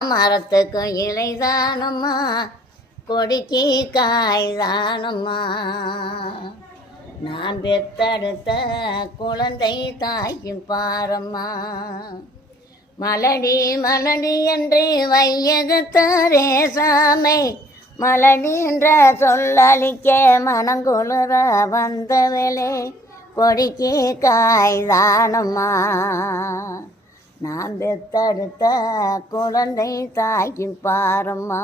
மரத்துக்கும் இலை தானம்மா கொடிக்கு காய்தானம்மா நான் பெத்தடுத்த குழந்தை தாய்க்கும் பாரம்மா. மலடி மலடி என்று வையகத்தாரே சாமை. மலடி என்ற சொல்லளிக்க மனங்குளிர வந்தவளே கொடிக்கு காய்தானம்மா நான் பெத்தடுத்த குழந்தை தாயின் பாரம்மா.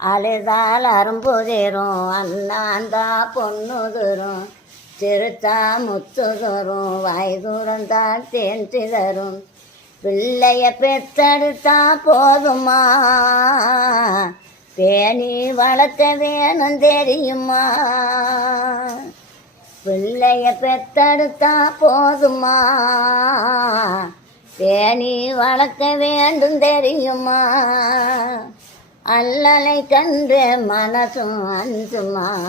அழுதால் அரும்புதிரும் அண்ணாந்தா பொண்ணுதுரும் திருத்தா முத்துதுரும் வயதுறந்தால் தேன் சிதறும். பிள்ளைய பெத்தடுத்தா போதுமா பேணி வளர்த்த வேணும் தெரியுமா பிள்ளைய பெத்தடுத்தா போதுமா பேணி வளர்க்க வேண்டும் தெரியுமா? அல்லலை கண்டு மனசும் அஞ்சுமா?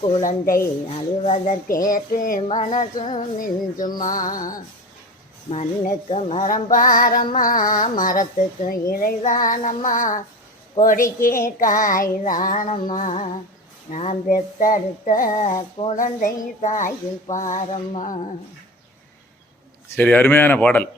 குழந்தை அழுவதற்கேற்று மனசும் நின்றுமா மண்ணுக்கு மரம் பாரம்மா மரத்துக்கு இலைதானம்மா? கொடிக்கு காய்தானம்மா? நான் பெத்தடுத்த குழந்தை தாயில் பாரம்மா? சரி அருமையான பாடல்.